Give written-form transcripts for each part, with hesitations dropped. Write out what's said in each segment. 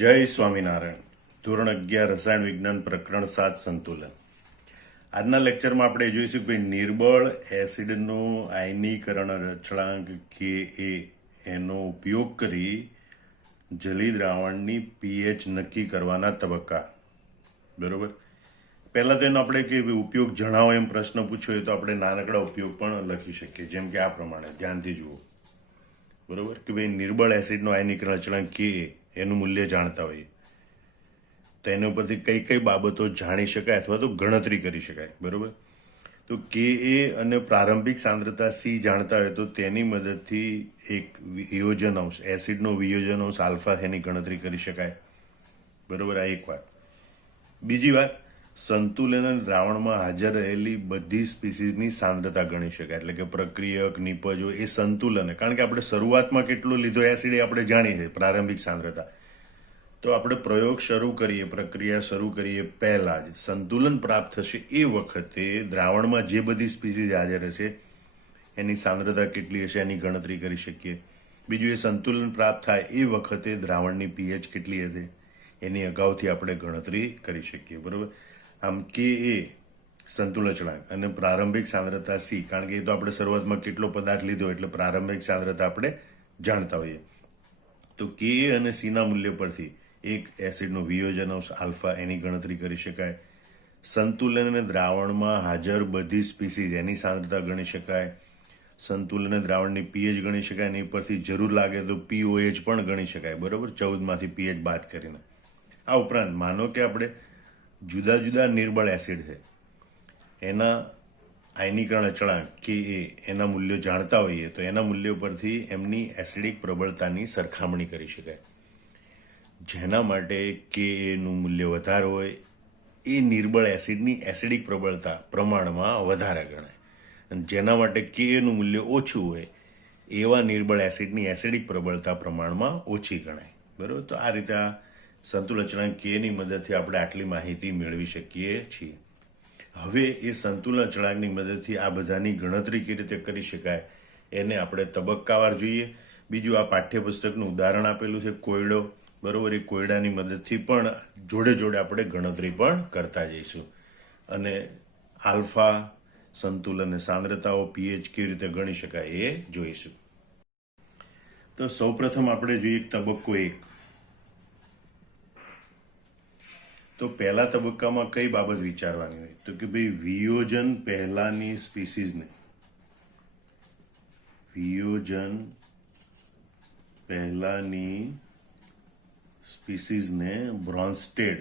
જય સ્વામિનારાયણ. ધોરણ 11 રસાયણ વિજ્ઞાન પ્રકરણ 7 સંતુલન. આજના લેક્ચરમાં આપણે જોઈશું કે નિર્બળ એસિડનું આયનીકરણ અચળાંક કે એનો ઉપયોગ કરી જલી દ્રાવણની પીએચ નક્કી કરવાના તબક્કા. બરોબર. પહેલા તો એનો આપણે કે ઉપયોગ જણાવો એમ પ્રશ્ન પૂછ્યો હોય તો આપણે નાનકડા ઉપયોગ પણ લખી શકીએ, જેમ કે આ પ્રમાણે. ધ્યાનથી જુઓ. બરોબર કે ભાઈ નિર્બળ એસિડનો આયનીકરણ અચળાંક કે એનું મૂલ્ય જાણતા હોઈએ તો એના ઉપરથી કઈ કઈ બાબતો જાણી શકાય અથવા તો ગણતરી કરી શકાય. બરોબર. તો કે અને પ્રારંભિક સાંદ્રતા સી જાણતા હોય તો તેની મદદથી એક વિયોજન અંશ, એસિડનો વિયોજન અંશ આલ્ફા એની ગણતરી કરી શકાય. બરોબર. આ એક વાત. બીજી વાત, સંતુલન દ્રાવણમાં હાજર રહેલી બધી સ્પીસીઝની સાંદ્રતા ગણી શકાય. એટલે કે પ્રક્રિયક, નિપજો એ સંતુલન, કારણ કે આપણે શરૂઆતમાં કેટલું લીધો એસિડ એ આપણે જાણીએ છીએ, પ્રારંભિક સાંદ્રતા. તો આપણે પ્રયોગ શરૂ કરીએ, પ્રક્રિયા શરૂ કરીએ પહેલા જ સંતુલન પ્રાપ્ત થશે એ વખતે દ્રાવણમાં જે બધી સ્પીસીઝ હાજર હશે એની સાંદ્રતા કેટલી હશે એની ગણતરી કરી શકીએ. બીજું, એ સંતુલન પ્રાપ્ત થાય એ વખતે દ્રાવણની પીએચ કેટલી હશે એની અગાઉથી આપણે ગણતરી કરી શકીએ. બરોબર. આમ કે એ સંતુલન અચળાંક અને પ્રારંભિક સાંદ્રતા સી, કારણ કે એ તો આપણે શરૂઆતમાં કેટલો પદાર્થ લીધો એટલે પ્રારંભિક સાંદ્રતા આપણે જાણતા હોઈએ. તો કે અને સીના મૂલ્ય પરથી એક એસિડનો વિયોજન અંશ આલ્ફા એની ગણતરી કરી શકાય. સંતુલન અને દ્રાવણમાં હાજર બધી સ્પીસીઝ એની સાંદ્રતા ગણી શકાય. સંતુલન અને દ્રાવણની પીએચ ગણી શકાય. એની પરથી જરૂર લાગે તો પીઓએચ પણ ગણી શકાય. બરોબર. 14માંથી પીએચ બાદ કરીને. આ ઉપરાંત માનો કે આપણે જુદા જુદા નિર્બળ એસિડ છે એના આયનીકરણ અચળાંક કે એના મૂલ્યો જાણતા હોઈએ તો એના મૂલ્યો પરથી એમની એસિડિક પ્રબળતાની સરખામણી કરી શકાય. જેના માટે કે એનું મૂલ્ય વધારે હોય એ નિર્બળ એસિડની એસિડિક પ્રબળતા પ્રમાણમાં વધારે ગણાય, અને જેના માટે કે એનું મૂલ્ય ઓછું હોય એવા નિર્બળ એસિડની એસિડિક પ્રબળતા પ્રમાણમાં ઓછી ગણાય. બરાબર. તો આ રીતે સંતુલન અચળાંક કે ની મદદથી આપણે આટલી માહિતી મેળવી શકીએ છીએ. હવે એ સંતુલન અચળાંકની મદદથી આ બધાની ગણતરી કેવી રીતે કરી શકાય એને આપણે તબક્કાવાર જોઈએ. બીજું, આ પાઠ્યપુસ્તકનું ઉદાહરણ આપેલું છે કોયડો. બરોબર. એ કોયડાની મદદથી પણ જોડે જોડે આપણે ગણતરી પણ કરતા જઈશું, અને આલ્ફા, સંતુલન અને સાંદ્રતાઓ, પીએચ કેવી રીતે ગણી શકાય એ જોઈશું. તો સૌપ્રથમ આપણે જોઈએ તબક્કો 1. તો પહેલા તબક્કામાં કઈ બાબત વિચારવાની હોય તો કે ભાઈ વિયોજન પહેલાની સ્પીસીઝને, વિયોજન પહેલાની સ્પીસીઝને બ્રોન્સ્ટેડ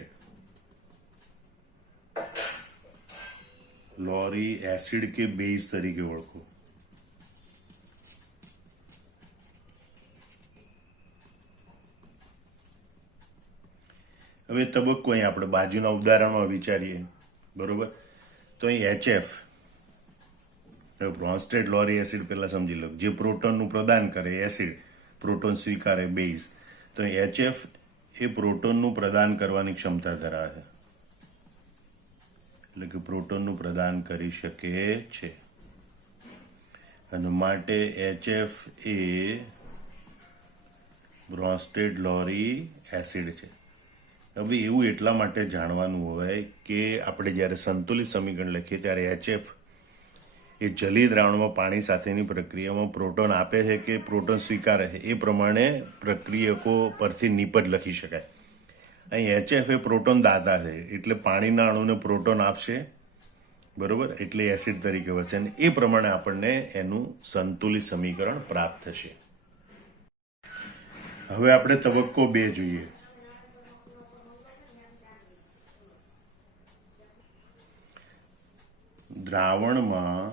લોરી એસિડ કે બેઝ તરીકે ઓળખો. હવે તબક્કો અહીં આપણે બાજુના ઉદાહરણમાં વિચારીએ. બરોબર. તો અહીં HF, બ્રોન્સ્ટેડ લોરી એસિડ પહેલા સમજી લો, જે પ્રોટોનનું પ્રદાન કરે એસિડ, પ્રોટોન સ્વીકારે બેઝ. તો HF એ પ્રોટોનનું પ્રદાન કરવાની ક્ષમતા ધરાવે છે, એટલે કે પ્રોટોનનું પ્રદાન કરી શકે છે, અને માટે HF એ બ્રોન્સ્ટેડ લોરી એસિડ છે. હવે એવું એટલા માટે જાણવાનું હોય કે આપણે જ્યારે સંતુલિત સમીકરણ લખીએ ત્યારે HF એ જલી દ્રાવણમાં પાણી સાથેની પ્રક્રિયામાં પ્રોટોન આપે છે કે પ્રોટોન સ્વીકારે છે એ પ્રમાણે પ્રક્રિયકો પરથી નિપજ લખી શકાય. અહીં HF એ પ્રોટોન દાતા છે, એટલે પાણીના અણુને પ્રોટોન આપશે. બરોબર. એટલે એસિડ તરીકે વર્તે, અને એ પ્રમાણે આપણને એનું સંતુલિત સમીકરણ પ્રાપ્ત થશે. હવે આપણે તબક્કો 2 જોઈએ. દ્રાવણમાં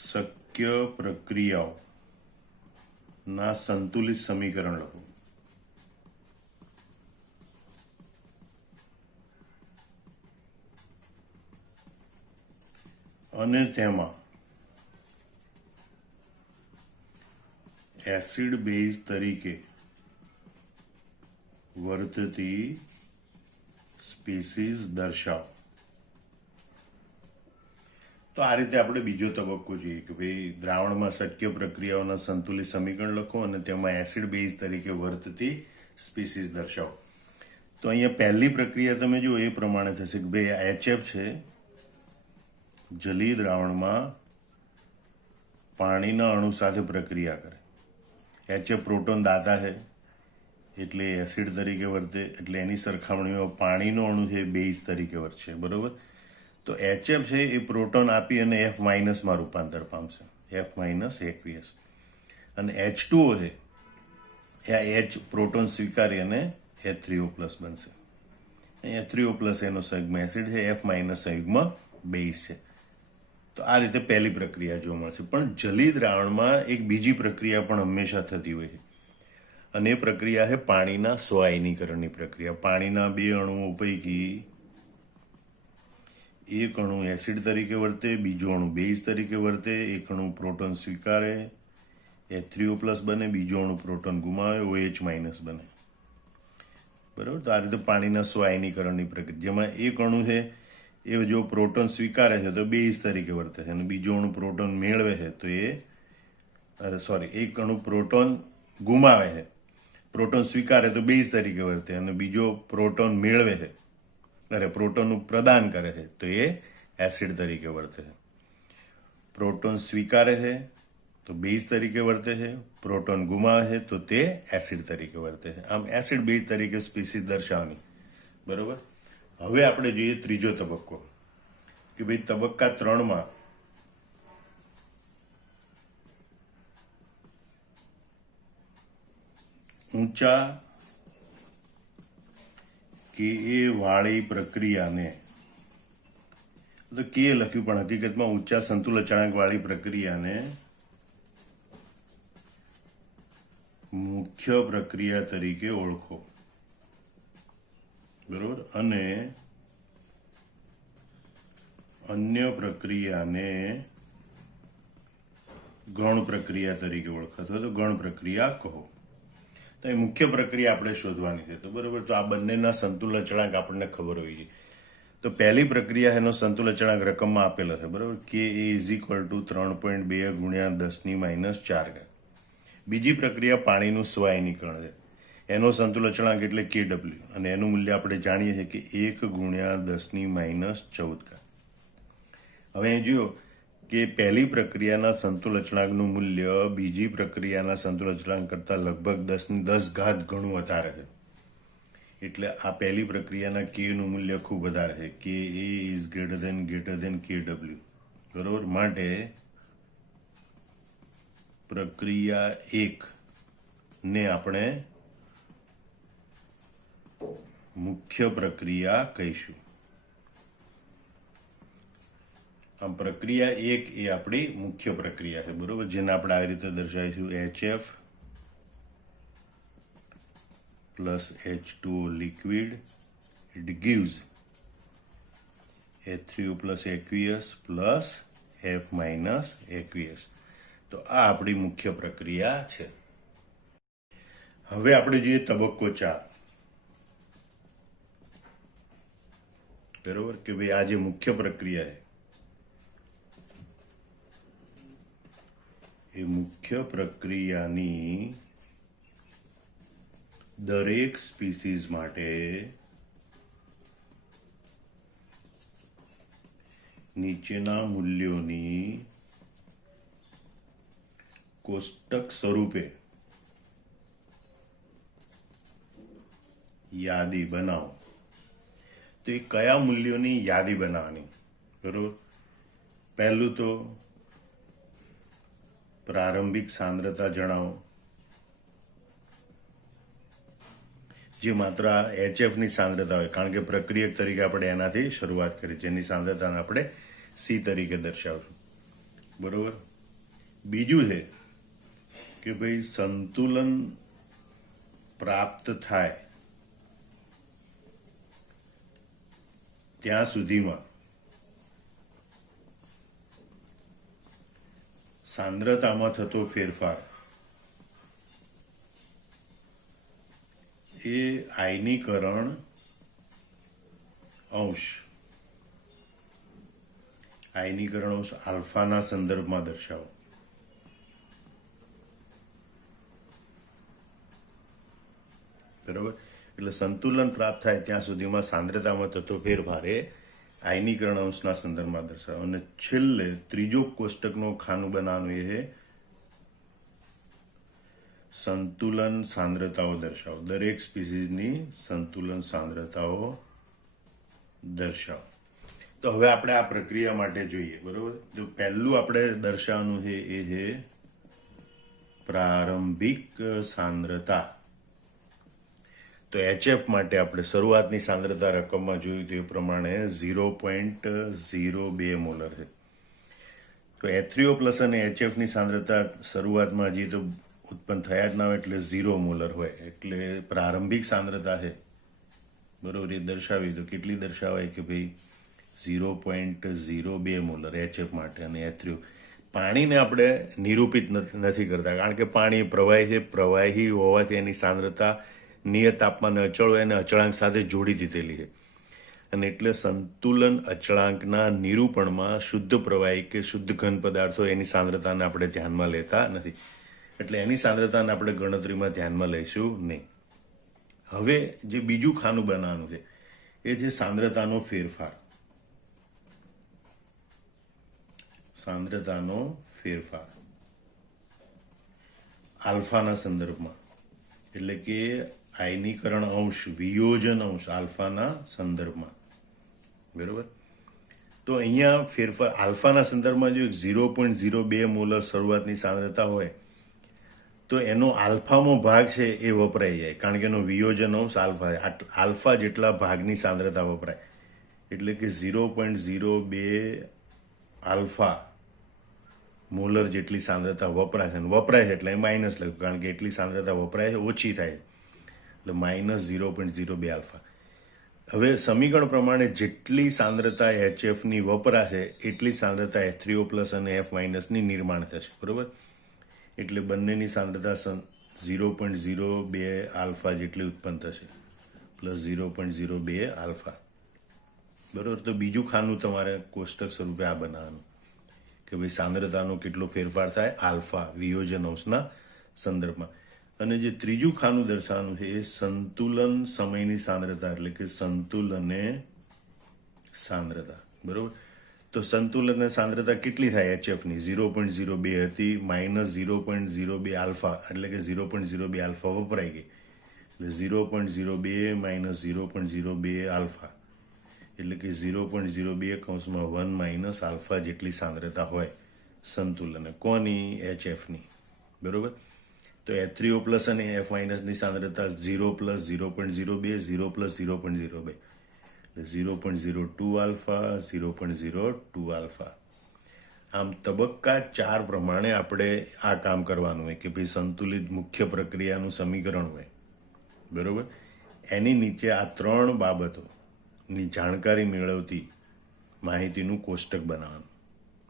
શક્ય પ્રક્રિયાઓના સંતુલિત સમીકરણ લખો. અને તેમાં એસિડ બેઝ તરીકે વર્તતી સ્પીસીઝ દર્શાવો. તો આ રીતે આપણે બીજો તબક્કો જોઈએ કે ભાઈ દ્રાવણમાં શક્ય પ્રક્રિયાઓના સંતુલિત સમીકરણ લખો અને તેમાં એસિડ બેઝ તરીકે વર્તતી સ્પીસીસ દર્શાવો. તો અહીંયા પહેલી પ્રક્રિયા તમે જુઓ એ પ્રમાણે થશે કે ભાઈ HF છે જલીય દ્રાવણમાં પાણીના અણુ સાથે પ્રક્રિયા કરે. HF પ્રોટોન દાતા છે એટલે એસિડ તરીકે વર્તે, એટલે એની સરખામણીમાં પાણીનો અણુ છે બેઝ તરીકે વર્તશે. બરોબર. તો HF છે એ પ્રોટોન આપી અને F માઇનસમાં રૂપાંતર પામશે, F માઇનસ એકવીએસ. અને H2O છે એ આ H પ્રોટોન સ્વીકારી અને H3O પ્લસ બનશે. H3O પ્લસ એનો સંયુગ્મ એસિડ છે, F માઇનસ સંયુગ્મ બેઝ છે. તો આ રીતે પહેલી પ્રક્રિયા જોવા મળશે. પણ જલીય દ્રાવણમાં એક બીજી પ્રક્રિયા પણ હંમેશા થતી હોય છે અને એ પ્રક્રિયા છે પાણીના સ્વઆયનીકરણની પ્રક્રિયા. પાણીના બે અણુઓ પૈકી એક અણુ એસિડ તરીકે વર્તે, બીજો અણુ બેઝ તરીકે વર્તે. એક અણુ પ્રોટોન સ્વીકારે, H3O પ્લસ બને, બીજો અણુ પ્રોટોન ગુમાવે, OH માઇનસ બને. બરાબર. તો આ રીતે પાણીના સ્વઆયનીકરણની પ્રક્રિયા, જેમાં એક અણુ છે એ જો પ્રોટોન સ્વીકારે છે તો બેઝ તરીકે વર્તે છે અને બીજો અણુ પ્રોટોન મેળવે છે તો એક અણુ પ્રોટોન ગુમાવે છે, પ્રોટોન સ્વીકારે તો બેઝ તરીકે વર્તે અને બીજો પ્રોટોન મેળવે છે, પ્રોટોનનું પ્રદાન કરે છે તો એ એસિડ તરીકે વર્તે છે. પ્રોટોન સ્વીકારે છે તો બેઝ તરીકે વર્તે છે, પ્રોટોન ગુમાવે છે તો તે એસિડ તરીકે વર્તે છે. આમ એસિડ બેઝ તરીકે સ્પીસીસ દર્શાવવાની. બરોબર. હવે આપણે જોઈએ ત્રીજો તબક્કો કે ભાઈ તબક્કા 3માં ઊંચા કે એ વાળી પ્રક્રિયાને, તો કે લખ્યું પણ હકીકતમાં ઊંચા સંતુલ અચળાંક વાળી પ્રક્રિયાને મુખ્ય પ્રક્રિયા તરીકે ઓળખો. બરોબર. અને અન્ય પ્રક્રિયાને ગૌણ પ્રક્રિયા તરીકે ઓળખો અથવા તો ગૌણ પ્રક્રિયા કહો. તો એ મુખ્ય પ્રક્રિયા આપણે શોધવાની છે. તો બરોબર. તો આ બંનેના સંતુલ અચળાંક આપણને ખબર હોવી જોઈએ. તો પહેલી પ્રક્રિયા એનો સંતુલ અચળાંક રકમમાં આપેલો છે. બરોબર. કે એ ઇઝ ઇક્વલ ટુ 3.2 ગુણ્યા 10⁻⁴. બીજી પ્રક્રિયા પાણીનું સ્વઆયનીકરણ છે. એનો સંતુલ અચળાંક એટલે KW અને એનું મૂલ્ય આપણે જાણીએ છીએ કે 1 ગુણ્યા 10⁻14. હવે અહીં જુઓ કે પહેલી પ્રક્રિયાના સંતુલ અચળાંકનું મૂલ્ય બીજી પ્રક્રિયાના સંતુલ અચળાંક કરતાં લગભગ 10 ગણું વધારે છે. એટલે આ પહેલી પ્રક્રિયાના K નું મૂલ્ય ખૂબ વધારે છે. કે એ ઇઝ ગ્રેટર ધેન KW. બરોબર. માટે પ્રક્રિયા 1 ને આપણે મુખ્ય પ્રક્રિયા કહીશું. આમ પ્રક્રિયા 1 એ આપણી મુખ્ય પ્રક્રિયા છે. બરોબર. જેને આપણે આવી રીતે દર્શાવીશું HF plus H2O liquid, it gives H3O plus aqueous plus F minus aqueous. તો આ આપણી મુખ્ય પ્રક્રિયા છે. હવે આપણે જોઈએ તબક્કો 4. બરોબર. કે ભાઈ આ જે મુખ્ય પ્રક્રિયા છે એ મુખ્ય પ્રક્રિયાની દરેક સ્પીસીસ માટે નીચેના મૂલ્યોની કોષ્ટક સ્વરૂપે યાદી બનાવો. તો એ કયા મૂલ્યોની યાદી બનાવવાની? બરોબર. પહેલું તો પ્રારંભિક સાંદ્રતા જણાવો, જે માત્ર HF ની સાંદ્રતા હોય, કારણ કે પ્રક્રિયક તરીકે આપણે એનાથી શરૂઆત કરી, જેની સાંદ્રતાને આપણે C તરીકે દર્શાવશું. બરોબર. બીજું છે કે ભાઈ સંતુલન પ્રાપ્ત થાય ત્યાં સુધીમાં સાંદ્રતામાં થતો ફેરફાર એ આયનીકરણ અંશ આયનીકરણ અંશ આલ્ફાના સંદર્ભમાં દર્શાવો. બરોબર. એટલે સંતુલન પ્રાપ્ત થાય ત્યાં સુધીમાં સાંદ્રતામાં થતો ફેરફાર એ આયનીકરણ અંશના સંદર્ભમાં દર્શાવો. અને છેલ્લે ત્રીજો કોષ્ટકનો ખાનું બનાવવાનું એ સંતુલન સાંદ્રતાઓ દર્શાવો. દરેક સ્પીસીઝની સંતુલન સાંદ્રતાઓ દર્શાવો. તો હવે આપણે આ પ્રક્રિયા માટે જોઈએ. બરોબર. તો પહેલું આપણે દર્શાવવાનું છે એ છે પ્રારંભિક સાંદ્રતા. તો HF માટે આપણે શરૂઆતની સાંદ્રતા રકમમાં જોયું તે પ્રમાણે 0.02 મોલર છે. તો H3O પ્લસ અને HFની સાંદ્રતા શરૂઆતમાં હજી તો ઉત્પન્ન થયા જ ના હોય એટલે 0 મોલર હોય. એટલે પ્રારંભિક સાંદ્રતા છે બરોબર એ દર્શાવી. તો કેટલી દર્શાવાય કે ભાઈ 0.02 મોલર HF માટે. અને H3O પાણીને આપણે નિરૂપિત નથી કરતા કારણ કે પાણી પ્રવાહી છે. પ્રવાહી હોવાથી એની સાંદ્રતા નિયત તાપમાને અચળ હોય અને અચળાંક સાથે જોડી દીધેલી છે. અને એટલે સંતુલન અચળાંકના નિરૂપણમાં શુદ્ધ પ્રવાહી કે શુદ્ધ ઘન પદાર્થો એની સાંદ્રતાને આપણે ધ્યાનમાં લેતા નથી. એટલે એની સાંદ્રતાને આપણે ગણતરીમાં ધ્યાનમાં લઈશું નહીં. હવે જે બીજું ખાનું બનાવવાનું છે એ છે સાંદ્રતાનો ફેરફાર. સાંદ્રતાનો ફેરફાર આલ્ફાના સંદર્ભમાં. એટલે કે આયનીકરણ અંશ વિયોજન અંશ આલ્ફાના સંદર્ભમાં. બરોબર. તો અહીંયા ફેરફાર આલ્ફાના સંદર્ભમાં જો 0.02 મોલર શરૂઆતની સાંદ્રતા હોય તો એનો આલ્ફામાં ભાગ છે એ વપરાઈ જાય કારણ કે એનો વિયોજન અંશ આલ્ફા આલ્ફા જેટલા ભાગની સાંદ્રતા વપરાય. એટલે કે 0.02 આલ્ફા મોલર જેટલી સાંદ્રતા વપરાય છે. વપરાય છે એટલે માઇનસ લખ્યું કારણ કે એટલી સાંદ્રતા વપરાય છે ઓછી થાય એટલે -0.02 આલ્ફા. હવે સમીકરણ પ્રમાણે જેટલી સાંદ્રતા HFની વપરાશે એટલી સાંદ્રતા H3O પ્લસ અને F માઇનસની નિર્માણ થશે. બરોબર. એટલે બંનેની સાંદ્રતા 0.02 આલ્ફા જેટલી ઉત્પન્ન થશે પ્લસ 0.02 આલ્ફા. બરોબર. તો બીજું ખાનું તમારે કોષ્ટક સ્વરૂપે આ બનાવવાનું કે ભાઈ સાંદ્રતાનો કેટલો ફેરફાર થાય આલ્ફા વિયોજન અંશના સંદર્ભમાં. અને જે ત્રીજું ખાનું દર્શાવવાનું છે એ સંતુલન સમયની સાંદ્રતા એટલે કે સંતુલને સાંદ્રતા. બરોબર. તો સંતુલન સાંદ્રતા કેટલી થાય HFની 0.02 હતી -0.02 આલ્ફા એટલે કે 0.02 આલ્ફા વપરાઈ ગઈ એટલે 0.02 -0.02 આલ્ફા એટલે કે 0.02 કૌંસમાં 1 માઇનસ આલ્ફા જેટલી સાંદ્રતા હોય સંતુલન કોની HFની. બરોબર. તો H3O પ્લસ અને F માઇનસની સાંદ્રતા 0 પ્લસ 0.02 0 પ્લસ 0.02 0.02 આલ્ફા 0.02 આલ્ફા. આમ તબક્કા 4 પ્રમાણે આપણે આ કામ કરવાનું હોય કે ભાઈ સંતુલિત મુખ્ય પ્રક્રિયાનું સમીકરણ હોય. બરોબર. એની નીચે આ 3 બાબતોની જાણકારી મેળવતી માહિતીનું કોષ્ટક બનાવવાનું.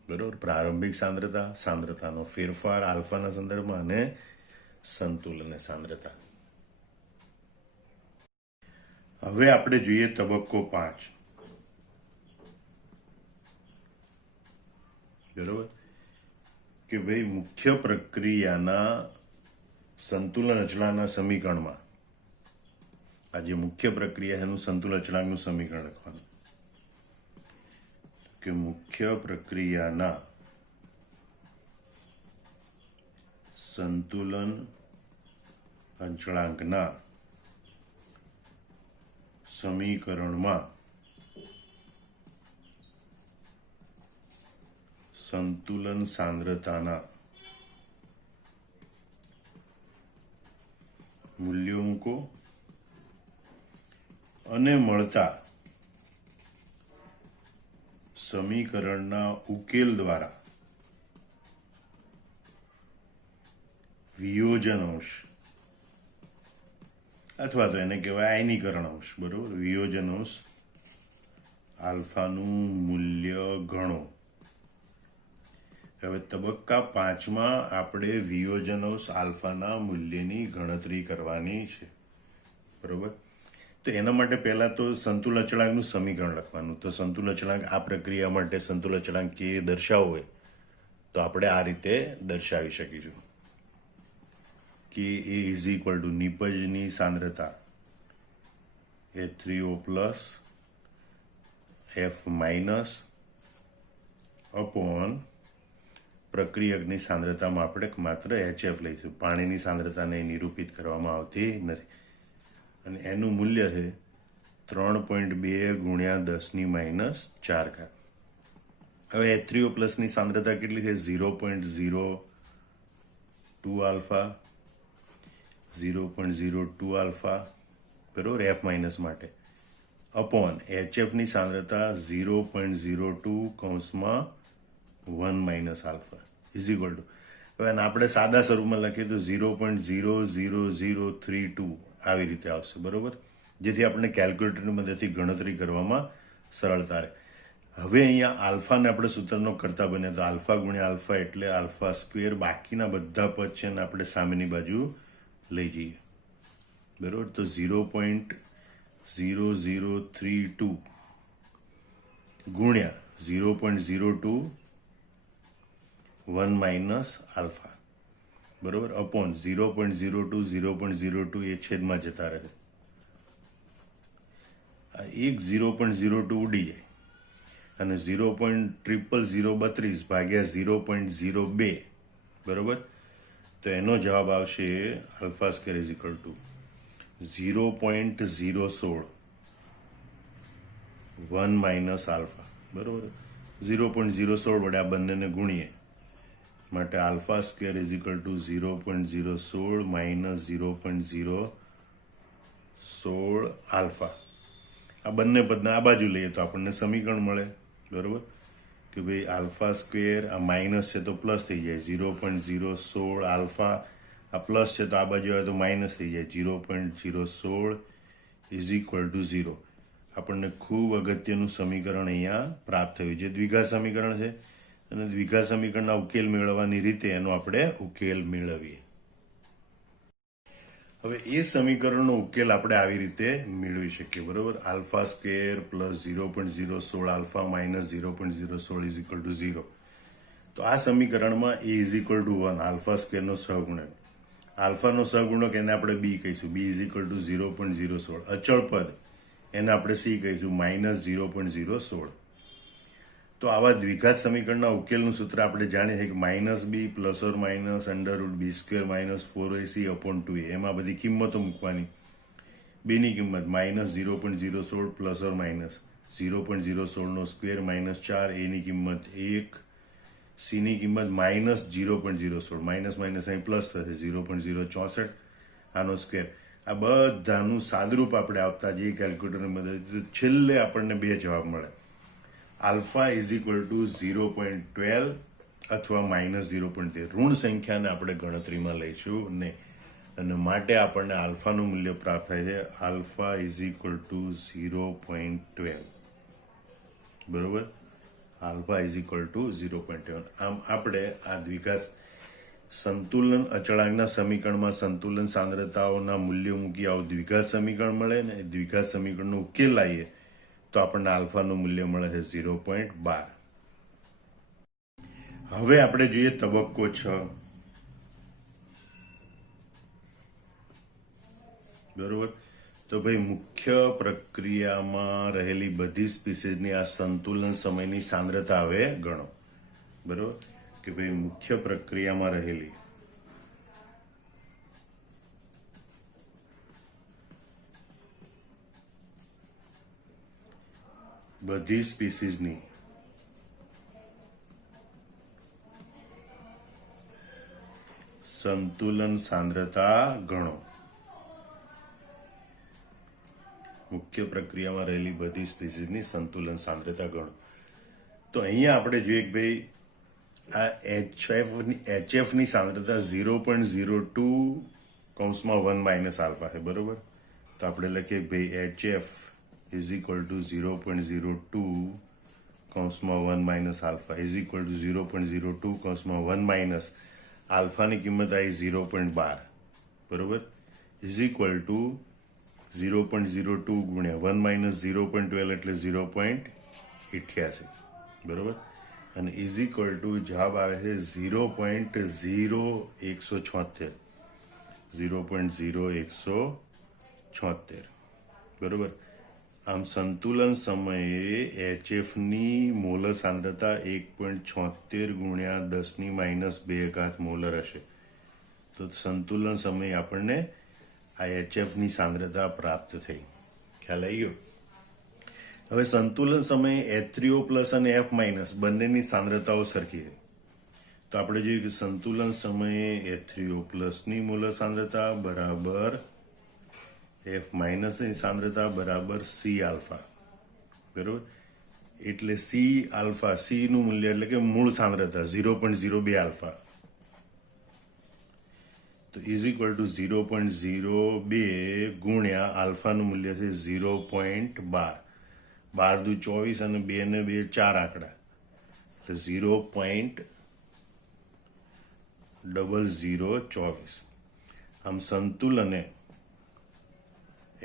બરોબર. પ્રારંભિક સાંદ્રતા, સાંદ્રતાનો ફેરફાર આલ્ફાના સંદર્ભમાં અને સંતુલન સાંદ્રતા. હવે આપણે જોઈએ તબક્કો 5. બરોબર. કે ભાઈ મુખ્ય પ્રક્રિયાના સંતુલન અચળાંકના સમીકરણમાં આ જે મુખ્ય પ્રક્રિયા એનું સંતુલન અચળાંકનું સમીકરણ લખવાનું કે મુખ્ય પ્રક્રિયાના સંતુલન અચળાંકના સમીકરણમાં સંતુલન સાંદ્રતાના મૂલ્યો મૂકો અને મળતા સમીકરણના ઉકેલ દ્વારા વિયોજન અંશ અથવા તો એને કહેવાય આયનીકરણ અંશ. બરોબર. વિયોજન અંશ આલ્ફાનું મૂલ્ય ગણો. હવે તબક્કા 5માં આપણે વિયોજન અંશ આલ્ફાના મૂલ્યની ગણતરી કરવાની છે. બરોબર. તો એના માટે પહેલા તો સંતુલ અચળાંકનું સમીકરણ લખવાનું. તો સંતુલ અચળાંક આ પ્રક્રિયા માટે સંતુલ અચળાંક કે દર્શાવવો હોય તો આપણે આ રીતે દર્શાવી શકીશું કે એ ઇઝ ઇક્વલ ટુ નિપજની સાંદ્રતા H3O plus F minus upon પ્રક્રિયકની સાંદ્રતામાં આપણે માત્ર HF લઈશું. પાણીની સાંદ્રતાને નિરૂપિત કરવામાં આવતી નથી અને એનું મૂલ્ય છે 3.2 ગુણ્યા 10⁻⁴. હવે H3O પ્લસની સાંદ્રતા કેટલી છે? 0.02 આલ્ફા 0.02 આલ્ફા બરોબર એફ માઇનસ માટે અપોન HFની સાંદ્રતા 0.02 કૌંસમાં 1 - આલ્ફા ઇઝ ઇક્વલ ટુ, હવે આપણે સાદા સ્વરૂપમાં લખીએ તો 0.00032 આવી રીતે આવશે બરોબર, જેથી આપણે કેલ્ક્યુલેટરની મદદથી ગણતરી કરવામાં સરળતા રહે. હવે અહીંયા આલ્ફાને આપણે સૂત્રનો કરતા બને તો આલ્ફા ગુણ્યા આલ્ફા એટલે આલ્ફા સ્ક્વેર. બાકીના બધા પદ છે ને આપણે સામેની બાજુ લઈ જઈએ બરોબર. તો 0.0032 ગુણ્યા 0.02 1 - આલ્ફા બરોબર અપોન 0.02 0.02 એ છેદમાં જતા રહે. આ એક 0.02 ઉડી જાય અને 0.0032 ભાગ્યા 0.02 બરોબર. તો એનો જવાબ આવશે alpha square is equal two 0.016 1 - alpha બરોબર. 0.016 વડે આ બંનેને ગુણીએ માટે alpha square is equal two 0.016 minus 0.016 alpha. આ બંને પદના આ બાજુ લઈએ તો આપણને સમીકરણ મળે બરોબર કે ભાઈ આલ્ફા સ્ક્વેર આ માઇનસ છે તો પ્લસ થઈ જાય 0.016 આલ્ફા, આ પ્લસ છે તો આ બાજુ આવે તો માઇનસ થઈ જાય 0.016 ઇઝ ઇક્વલ ટુ 0. આપણને ખૂબ અગત્યનું સમીકરણ અહીંયા પ્રાપ્ત થયું જે દ્વિઘાત સમીકરણ છે અને દ્વિઘાત સમીકરણના ઉકેલ મેળવવાની રીતે એનો આપણે ઉકેલ મેળવીએ. હવે એ સમીકરણનો ઉકેલ આપણે આવી રીતે મેળવી શકીએ બરોબર. Alpha square plus 0.016 alpha minus 0.016 is equal two 0. તો આ સમીકરણમાં એ ઇઝ ઇક્વલ ટુ 1 આલ્ફા સ્ક્વેરનો સહગુણક, આલ્ફાનો સહગુણક એને આપણે બી કહીશું, બી ઇઝ ઇક્વલ ટુ 0.016. અચળ પદ એને આપણે સી કહીશું માઇનસ 0.016. તો આવા દ્વિઘાત સમીકરણના ઉકેલનું સૂત્ર આપણે જાણીએ છીએ કે minus B plus or minus under root B square minus 4ac upon 2a. એમાં બધી કિંમતો મૂકવાની. બીની કિંમત minus 0.016 plus or minus 0.016 square minus 4, એની કિંમત 1, સીની કિંમત માઇનસ 0.016 માઇનસ માઇનસ અહીં પ્લસ થશે 0.064 આનો સ્ક્વેર. આ બધાનું સાદરૂપ આપણે આપતા જઈએ કેલ્ક્યુલેટરની મદદથી છેલ્લે આપણને બે જવાબ મળે. આલ્ફા ઇઝ ઇક્વલ ટુ 0.12 અથવા માઇનસ 0.13. ઋણ સંખ્યાને આપણે ગણતરીમાં લઈશું નહીં અને માટે આપણને આલ્ફાનું મૂલ્ય પ્રાપ્ત થાય છે આલ્ફા ઇઝ ઇક્વલ ટુ 0.12 બરોબર. Alpha is equal two 0.12. આમ આપણે આ દ્વિઘાત સંતુલન અચળાંકના સમીકરણમાં સંતુલન સાંદ્રતાઓના મૂલ્યો મૂકી આવું દ્વિઘાત સમીકરણ મળે ને દ્વિઘાત સમીકરણનો ઉકેલ લાવીએ તો આપણને આલ્ફાનું મૂલ્ય મળે છે 0.12. હવે આપણે જોઈએ તબક્કો 6 બરોબર. તો ભાઈ મુખ્ય પ્રક્રિયામાં રહેલી બધી સ્પીસીઝની આ સંતુલન સમયની સાંદ્રતા હવે ગણો બરોબર કે ભાઈ મુખ્ય પ્રક્રિયામાં રહેલી બધી સ્પીસીઝની સંતુલન સાંદ્રતા ગણો. મુખ્ય પ્રક્રિયામાં રહેલી બધી સ્પીસીઝની સંતુલન સાંદ્રતા ગણો. તો અહીંયા આપણે જોઈએ કે ભાઈ આ HFની સાંદ્રતા 0.02 કૌંસમાં 1 - આલ્ફા છે બરોબર. તો આપણે લખીએ ભાઈ HF ઇઝ ઇક્વલ ટુ 0.02 કૌંસમાં 1 - આલ્ફા ઇઝ ઇક્વલ ટુ 0.02 કૌંસમાં 1 આલ્ફાની કિંમત આવી 0.12 બરોબર ઇઝ ઇક્વલ ટુ 0.02 ગુણ્યા 1 માઇનસ 0.12 એટલે 0.88, બરોબર. અને ઇઝ ઇક્વલ ટુ જવાબ આવે છે 0.0176, 0.0176, બરોબર. આમ સંતુલન સમયે HFની મોલર સાંદ્રતા 1.76 ગુણ્યા 10⁻²² મોલર હશે. તો સંતુલન સમયે આપણને આ HFની સાંદ્રતા પ્રાપ્ત થઈ. ખ્યાલ આવી ગયો? હવે સંતુલન સમયે H3O પ્લસ અને F માઇનસ બંનેની સાંદ્રતાઓ સરખી છે. તો આપણે જોયું કે સંતુલન સમયે H3O પ્લસની મોલર સાંદ્રતા બરાબર F માઇનસની સાંદ્રતા બરાબર C આલ્ફા, બરોબર. એટલે C આલ્ફા, C નું મૂલ્ય એટલે કે મૂળ સાંદ્રતા 0.02 આલ્ફા, તો ઇઝ ઇક્વલ ટુ 0.02 ગુણ્યા આલ્ફાનું મૂલ્ય છે 0.12, 12 દુ 24 અને 2 ને 2 4 આંકડા, એટલે 0.0024. આમ સંતુલને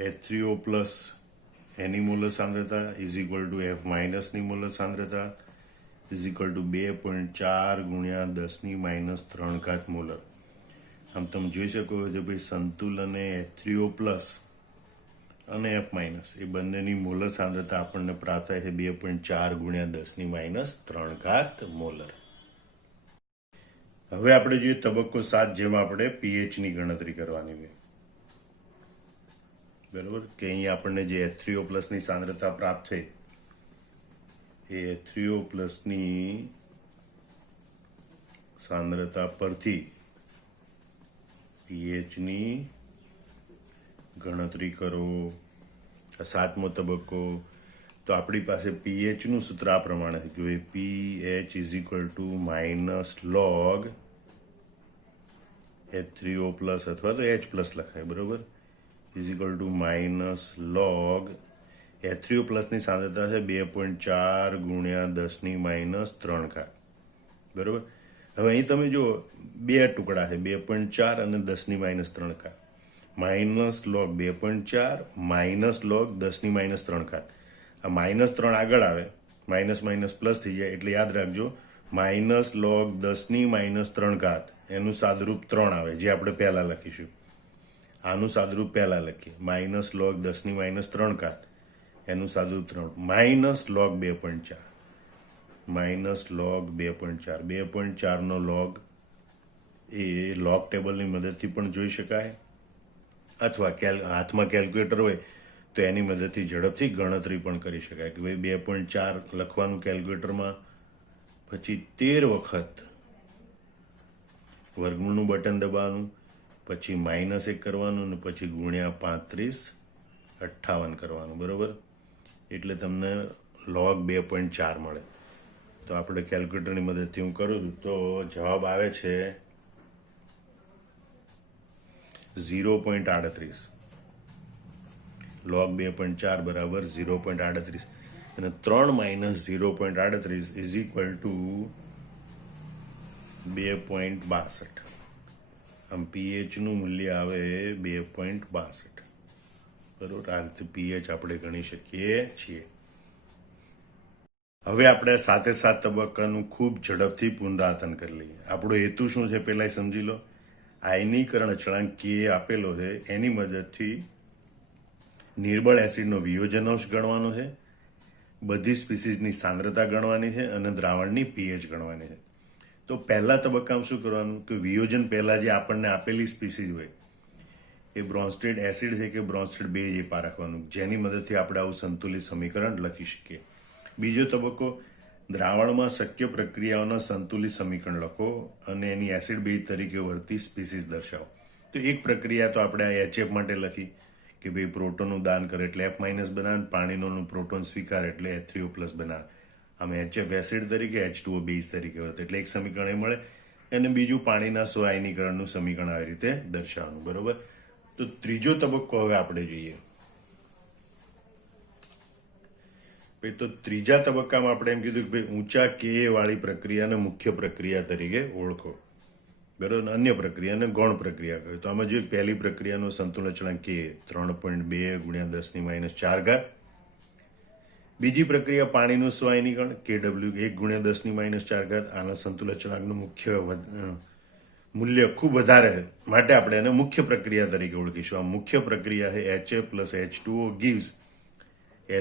H3O પ્લસ એની મોલર સાંદ્રતા ઇઝ ઇક્વલ ટુ F માઇનસની મોલર સાંદ્રતા ઇઝ ઇક્વલ ટુ 2.4 ગુણ્યા 10⁻³ મોલર. આમ તમે જોઈ શકો છો ભાઈ સંતુલને H3O પ્લસ અને F માઇનસ એ બંનેની મોલર સાંદ્રતા આપણને પ્રાપ્ત થાય છે 2.4 ગુણ્યા 10⁻³ મોલર. હવે આપણે જોઈએ તબક્કો 7, જેમાં આપણે પીએચની ગણતરી કરવાની છે, બરોબર. કે અહીંયા આપણને જે H3O પ્લસની સાંદ્રતા પ્રાપ્ત થઈ એ H3O પ્લસની સાંદ્રતા પરથી પીએચની ગણતરી કરો. 7મો તબક્કો. તો આપણી પાસે પીએચનું સૂત્ર આ પ્રમાણે છે કે pH is equal two minus log H3O plus અથવા તો H પ્લસ લખાય, બરોબર, is equal two minus log H3O પ્લસની સાંદ્રતા છે 2.4 ગુણ્યા 10⁻³², બરોબર. હવે અહીં તમે જુઓ બે ટુકડા છે, 2.4 અને 10⁻³. Minus log 2.4 minus log 10⁻³. આ -3 આગળ આવે, માઇનસ માઇનસ પ્લસ થઈ જાય, એટલે યાદ રાખજો માઇનસ લોગ 10⁻³ એનું સાદુરૂપ 3 આવે, જે આપણે પહેલા લખીશું. આનું સાદુરૂપ પહેલા લખીએ, માઇનસ લોગ 10⁻³ એનું સાદુરૂપ 3, minus log 2.4, minus log 2.4, 2.4 log એ લોગ ટેબલની મદદથી પણ જોઈ શકાય, અથવા હાથમાં કેલ્ક્યુલેટર હોય તો એની મદદથી ઝડપથી ગણતરી પણ કરી શકાય કે ભાઈ 2.4 લખવાનું કેલ્ક્યુલેટરમાં, પછી 13 વખત વર્ગમૂળનું બટન દબાવવાનું, પછી -1 કરવાનું અને પછી ગુણ્યા 3558 કરવાનું, બરોબર. એટલે તમને લોગ 2.4 મળે. તો આપણે કેલ્ક્યુલેટરની મદદથી હું કરું છું તો જવાબ આવે છે 0.38. લોગ 2.4 બરાબર 0.38 અને 3 માઇનસ 0.38 ઇઝ ઇક્વલ ટુ 2.62. આમ પીએચનું મૂલ્ય આવે 2.62, બરોબર. આ રીતે પીએચ આપણે ગણી શકીએ છીએ. હવે આપણે સાથે 7 તબક્કાનું ખૂબ ઝડપથી પુનરાવર્તન કરી લઈએ. આપણો હેતુ શું છે પહેલા સમજી લો. આયનીકરણ અચળાંક કે આપેલો છે, એની મદદથી નિર્બળ એસિડનો વિયોજનાંશ ગણવાનો છે, બધી સ્પીસીઝની સાંદ્રતા ગણવાની છે અને દ્રાવણની પીએચ ગણવાની છે. તો પહેલા તબક્કામાં શું કરવાનું કે વિયોજન પહેલા જે આપણને આપેલી સ્પીસીઝ હોય એ બ્રોન્સ્ટેડ એસિડ છે કે બ્રોન્સ્ટેડ બેઝ એ પારખવાનું, જેની મદદથી આપણે આવું સંતુલિત સમીકરણ લખી શકીએ. બીજો તબક્કો, દ્રાવણમાં શક્ય પ્રક્રિયાઓના સંતુલિત સમીકરણ લખો અને એની એસિડ બેઝ તરીકે વર્તી સ્પીસીઝ દર્શાવો. તો એક પ્રક્રિયા તો આપણે આ HF માટે લખી કે ભાઈ પ્રોટોનનું દાન કરે એટલે F માઇનસ બનાવે, પાણીનું પ્રોટોન સ્વીકાર એટલે H3O પ્લસ બનાવે. આમ HF એસિડ તરીકે, H2O બેઝ તરીકે વર્તે, એટલે એક સમીકરણ એ મળે. અને બીજું પાણીના સ્વઆયનીકરણનું સમીકરણ આવી રીતે દર્શાવવાનું, બરોબર. તો ત્રીજો તબક્કો હવે આપણે જોઈએ. તો ત્રીજા તબક્કામાં આપણે એમ કીધું કે ભાઈ ઊંચા કે વાળી પ્રક્રિયાને મુખ્ય પ્રક્રિયા તરીકે ઓળખો. બરાબર. અને અન્ય પ્રક્રિયા અને ગૌણ પ્રક્રિયા કહ્યું તો આમાં જોઈએ પહેલી પ્રક્રિયાનો સંતુલન અચળાંક કે 3.2 ગુણ્યા 10⁻⁴. બીજી પ્રક્રિયા પાણીનું સ્વાયનીકરણ KW 1 ગુણ્યા 10⁻⁴. આના સંતુલન અચળાંકનું મૂલ્ય ખૂબ વધારે છે માટે આપણે એને મુખ્ય પ્રક્રિયા તરીકે ઓળખીશું. આ મુખ્ય પ્રક્રિયા છે HF plus H2O gives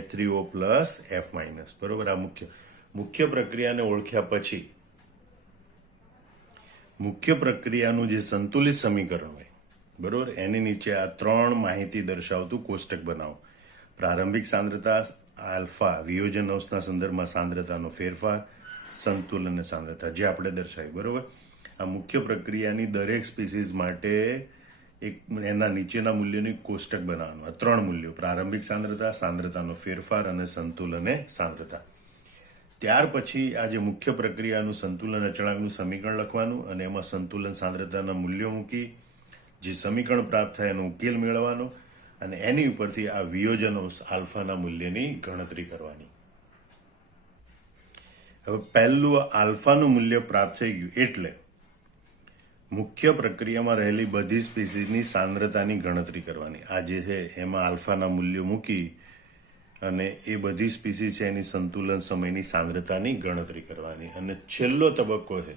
H3O plus F minus. બરોબર. આ મુખ્ય પ્રક્રિયાને ઓળખ્યા પછી મુખ્ય પ્રક્રિયાનું જે સંતુલિત સમીકરણ હોય બરોબર એની નીચે આ 3 માહિતી દર્શાવતું કોષ્ટક બનાવો. પ્રારંભિક સાંદ્રતા આલ્ફા વિયોજન અંશના સંદર્ભમાં સાંદ્રતાનો ફેરફાર, સંતુલન સાંદ્રતા જે આપણે દર્શાવી. બરોબર. આ મુખ્ય પ્રક્રિયાની દરેક સ્પીસીઝ માટે એના નીચેના મૂલ્યોની કોષ્ટક બનાવવાનું. આ 3 મૂલ્યો પ્રારંભિક સાંદ્રતા, સાંદ્રતાનો ફેરફાર અને સંતુલન સાંદ્રતા. ત્યાર પછી આ જે મુખ્ય પ્રક્રિયાનું સંતુલન અચળાંકનું સમીકરણ લખવાનું અને એમાં સંતુલન સાંદ્રતાના મૂલ્યો મૂકી જે સમીકરણ પ્રાપ્ત થાય એનો ઉકેલ મેળવવાનો અને એની ઉપરથી આ વિયોજન અંશ આલ્ફાના મૂલ્યની ગણતરી કરવાની. હવે પહેલું આલ્ફાનું મૂલ્ય પ્રાપ્ત થઈ ગયું એટલે મુખ્ય પ્રક્રિયામાં રહેલી બધી સ્પીસીઝની સાંદ્રતાની ગણતરી કરવાની. આ જે છે એમાં આલ્ફાના મૂલ્યો મૂકી અને એ બધી સ્પીસીઝ છે એની સંતુલન સમયની સાંદ્રતાની ગણતરી કરવાની. અને છેલ્લો તબક્કો છે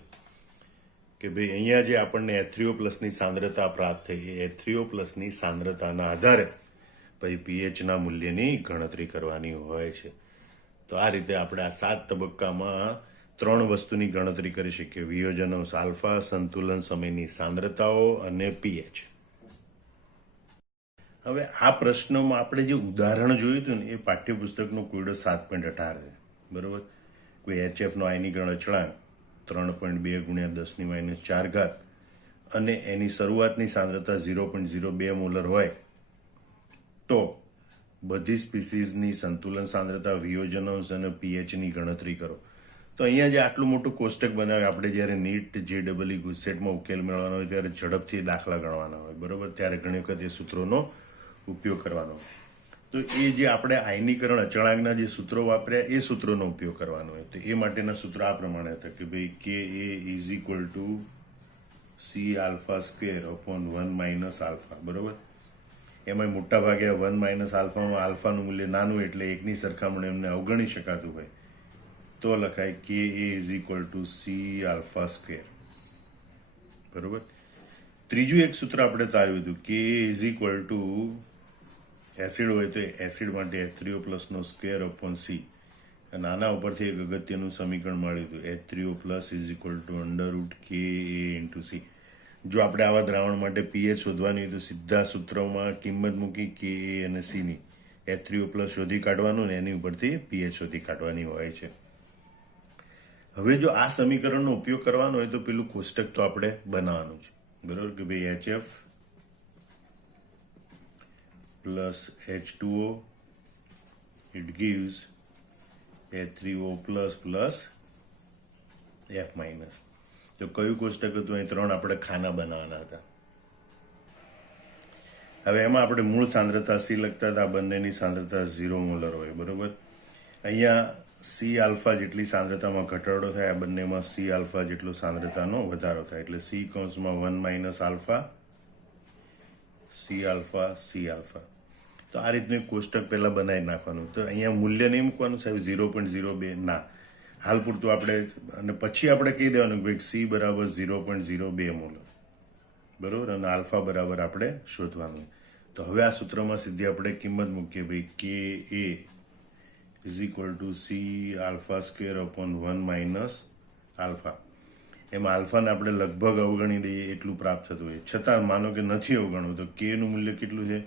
કે ભાઈ અહીંયા જે આપણને H3O પ્લસની સાંદ્રતા પ્રાપ્ત થઈ એ H3O પ્લસની સાંદ્રતાના આધારે પછી pHના મૂલ્યની ગણતરી કરવાની હોય છે. તો આ રીતે આપણે આ 7 તબક્કામાં 3 વસ્તુની ગણતરી કરી શકીએ: વિયોજન અંશ આલ્ફા, સંતુલન સમયની સાંદ્રતાઓ અને pH. હવે આ પ્રશ્નોમાં આપણે જે ઉદાહરણ જોયું હતું ને એ પાઠ્યપુસ્તકનો કોયડો 7.18 છે. બરોબર. કોઈ HFનો આયનીકરણ અચળાંક 3.2 ગુણ્યા 10⁻⁴ અને એની શરૂઆતની સાંદ્રતા 0.02 મોલર હોય તો બધી સ્પીસીઝની સંતુલન સાંદ્રતા, વિયોજન અંશ અને pHની ગણતરી કરો. તો અહીંયા જે આટલું મોટું કોષ્ટક બનાવે આપણે જ્યારે નીટ JEE ગુજસેટમાં ઉકેલ મેળવવાનો હોય ત્યારે ઝડપથી દાખલા ગણવાના હોય. બરોબર. ત્યારે ઘણી વખત એ સૂત્રોનો ઉપયોગ કરવાનો હોય. તો એ જે આપણે આયનીકરણ અચળાંકના જે સૂત્રો વાપર્યા એ સૂત્રોનો ઉપયોગ કરવાનો હોય. તો એ માટેના સૂત્રો આ પ્રમાણે હતા કે ભાઈ Ka C alpha square upon 1 - alpha. બરોબર. એમાં મોટા ભાગે 1 - આલ્ફામાં આલ્ફાનું મૂલ્ય નાનું એટલે એકની સરખામણી એમને અવગણી શકાતું હોય તો લખાય Ka C આલ્ફા સ્ક્વેર. બરોબર. ત્રીજું એક સૂત્ર આપણે તાર્યું હતું Ka એસિડ હોય તો એસિડ માટે H3O પ્લસનો સ્ક્વેર અપોન C અને આના ઉપરથી એક અગત્યનું સમીકરણ મળ્યું હતું H3O પ્લસ √Ka × C. જો આપણે આવા દ્રાવણ માટે pH શોધવાની હોય તો સીધા સૂત્રોમાં કિંમત મૂકી Ka અને C ની H3O પ્લસ શોધી કાઢવાનું ને એની ઉપરથી pH શોધી કાઢવાની હોય છે. હવે જો આ સમીકરણનો ઉપયોગ કરવાનો હોય તો પેલું કોષ્ટક તો આપણે બનાવવાનું છે. બરોબર કે ભાઈ HF plus H2O it gives H3O plus F minus. તો કયું કોષ્ટક હતું? અહીં 3 આપણે ખાના બનાવવાના હતા. હવે એમાં આપણે મૂળ સાંદ્રતા C લખતા હતા. બંનેની સાંદ્રતા 0 મોલર હોય. બરોબર. અહીંયા C આલ્ફા જેટલી સાંદ્રતામાં ઘટાડો થાય, આ બંનેમાં C આલ્ફા જેટલો સાંદ્રતાનો વધારો થાય એટલે C કૌંસમાં 1 - આલ્ફા C આલ્ફા. તો આ રીતનું કોષ્ટક પહેલા બનાવી નાખવાનું. તો અહીંયા મૂલ્ય નહીં મૂકવાનું સાહેબ 0.02 ના, હાલ પૂરતું આપણે અને પછી આપણે કહી દેવાનું કે C બરાબર 0.02 મોલર. બરોબર. અને આલ્ફા બરાબર આપણે શોધવાનું. તો હવે આ સૂત્રમાં સીધી આપણે કિંમત મૂકીએ ભાઈ Ka C alpha square upon 1 - alpha. એમાં આલ્ફાને આપણે લગભગ અવગણી દઈએ એટલું પ્રાપ્ત થતું હોય. છતાં માનો કે નથી અવગણવું તો K નું મૂલ્ય કેટલું છે?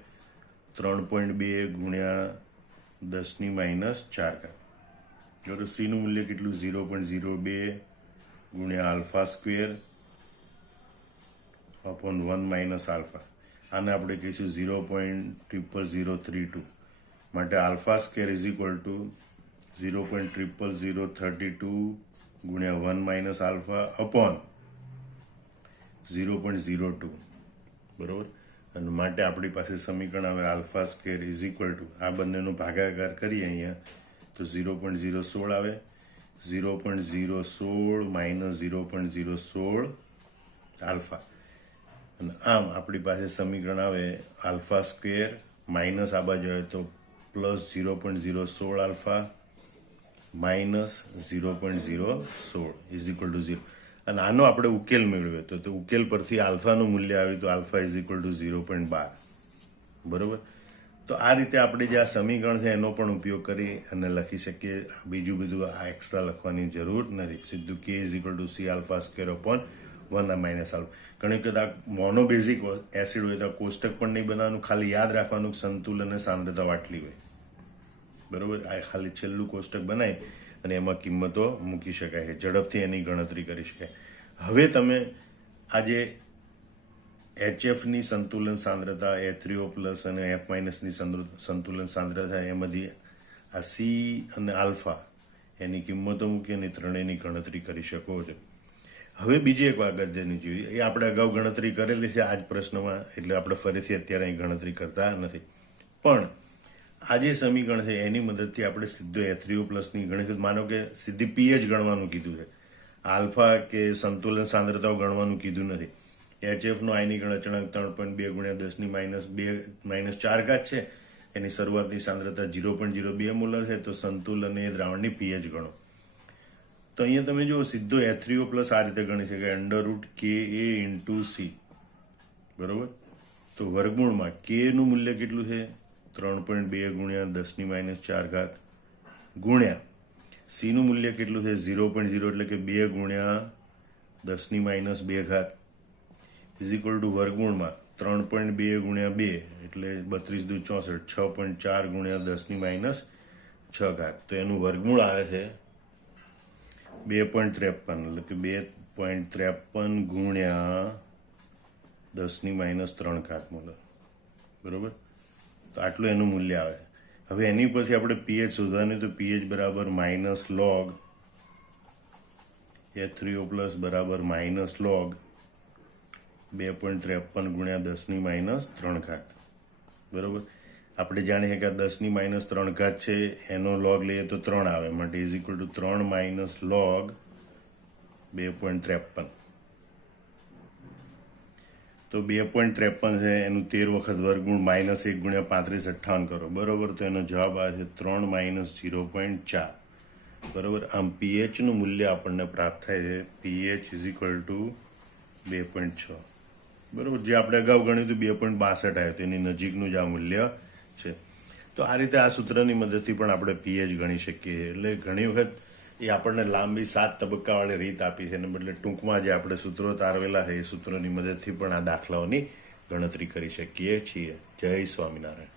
3.2 ગુણ્યા 10⁻⁴. જો C નું મૂલ્ય કેટલું? 0.02 ગુણ્યા આલ્ફા સ્ક્વેર અપોન 1 - આલ્ફા. આને આપણે કહીશું 0.00032. માટે alpha square is equal two 0.00032 ગુણ્યા 1 - આલ્ફા અપોન 0.02. બરોબર. અને માટે આપણી પાસે સમીકરણ આવે alpha square is equal two આ બંનેનો ભાગાકાર કરીએ અહીંયા તો 0.016 આવે. 0.016 - 0.016 આલ્ફા. અને આમ આપણી પાસે સમીકરણ આવે આલ્ફા સ્ક્વેર માઇનસ આ બાજુ આવે તો plus 0.016 alpha minus 0.016 is equal two 0. અને આનો આપણે ઉકેલ મેળવ્યો તો ઉકેલ પરથી આલ્ફાનું મૂલ્ય આવ્યું તો આલ્ફા ઇઝ ઇક્વલ ટુ 0.12. બરોબર. તો આ રીતે આપણે જે આ સમીકરણ છે એનો પણ ઉપયોગ કરી અને લખી શકીએ. બીજું બધું આ એક્સ્ટ્રા લખવાની જરૂર નથી. સીધું કે is equal two C alpha square upon 1 minus alpha. ઘણી વખત આ મોનોબેઝિક એસિડ હોય તો કોષ્ટક પણ નહીં બનાવવાનું, ખાલી યાદ રાખવાનું સંતુલન અને સાંદ્રતા આટલી હોય. બરોબર. આ ખાલી છેલ્લું કોષ્ટક બનાવી અને એમાં કિંમતો મૂકી શકાય છે, ઝડપથી એની ગણતરી કરી શકાય. હવે તમે આજે HFની સંતુલન સાંદ્રતા, H3O પ્લસ અને F માઇનસની સંતુલન સાંદ્રતા એમાંથી આ સી અને આલ્ફા એની કિંમતો મૂકી અને ત્રણેયની ગણતરી કરી શકો છો. હવે બીજી એક અગત્યની જોઈએ, એ આપણે અગાઉ ગણતરી કરેલી છે આ જ પ્રશ્નમાં, એટલે આપણે ફરીથી અત્યારે અહીં ગણતરી કરતા નથી. પણ આ જે સમીકરણ છે એની મદદથી આપણે સીધો H3O પ્લસની ગણતરી, માનો કે સીધી pH ગણવાનું કીધું છે, આલ્ફા કે સંતુલન સાંદ્રતાઓ ગણવાનું કીધું નથી. HFનો આયનીકરણ અચળાંક 3.2 ગુણ્યા 10⁻²⁻4 છે. એની શરૂઆતની સાંદ્રતા 0.02 મોલર છે. તો સંતુલન એ દ્રાવણની pH ગણો. તો અહીંયા તમે જુઓ સીધો H3O પ્લસ આ રીતે ગણી શકાય, √KA × C. બરોબર. તો વર્ગમૂળમાં K નું મૂલ્ય કેટલું છે? 3.2 ગુણ્યા 10⁻⁴ ગુણ્યા C નું મૂલ્ય કેટલું છે? 0.0 એટલે કે 2 ગુણ્યા 10⁻², ઇઝ ઇક્વલ ટુ વર્ગમૂળમાં 3.2 ગુણ્યા 2 એટલે 32 × 64, 6.4 ગુણ્યા 10⁻⁶. તો એનું વર્ગમૂળ આવે છે 2.53, એટલે કે 2.53 ગુણ્યા 10⁻³ મોલર. બરોબર. તો આટલું એનું મૂલ્ય આવે. હવે એની પરથી આપણે pH શોધવાની, તો pH બરાબર માઇનસ લોગ H3O પ્લસ બરાબર માઇનસ લોગ 2.53 ગુણ્યા 10⁻³. બરોબર. આપણે જાણીએ કે આ 10⁻³ છે, એનો લોગ લઈએ તો 3 આવે, માટે is equal two 3 minus log 2.53. તો 2.53 છે એનું 13 વખત વર્ગમૂળ -1 ગુણ્યા 3558 કરો. બરોબર. તો એનો જવાબ આવે છે 3 માઇનસ 0.4. બરોબર. આમ pH નું મૂલ્ય આપણને પ્રાપ્ત થાય છે, pH ઇઝ ઇક્વલ ટુ 2.6. બરોબર. જે આપણે અગાઉ ગણ્યું હતું 2.62 આવ્યું હતું, એની નજીકનું જ આ મૂલ્ય છે. તો આ રીતે આ સૂત્રની મદદથી પણ આપણે pH ગણી શકીએ. એટલે ઘણી વખત એ આપણને લાંબી 7 તબક્કાવાળી રીત આપી છે, એને બદલે ટૂંકમાં જે આપણે સૂત્રો તારવેલા છે એ સૂત્રોની મદદથી પણ આ દાખલાઓની ગણતરી કરી શકીએ છીએ. જય સ્વામિનારાયણ.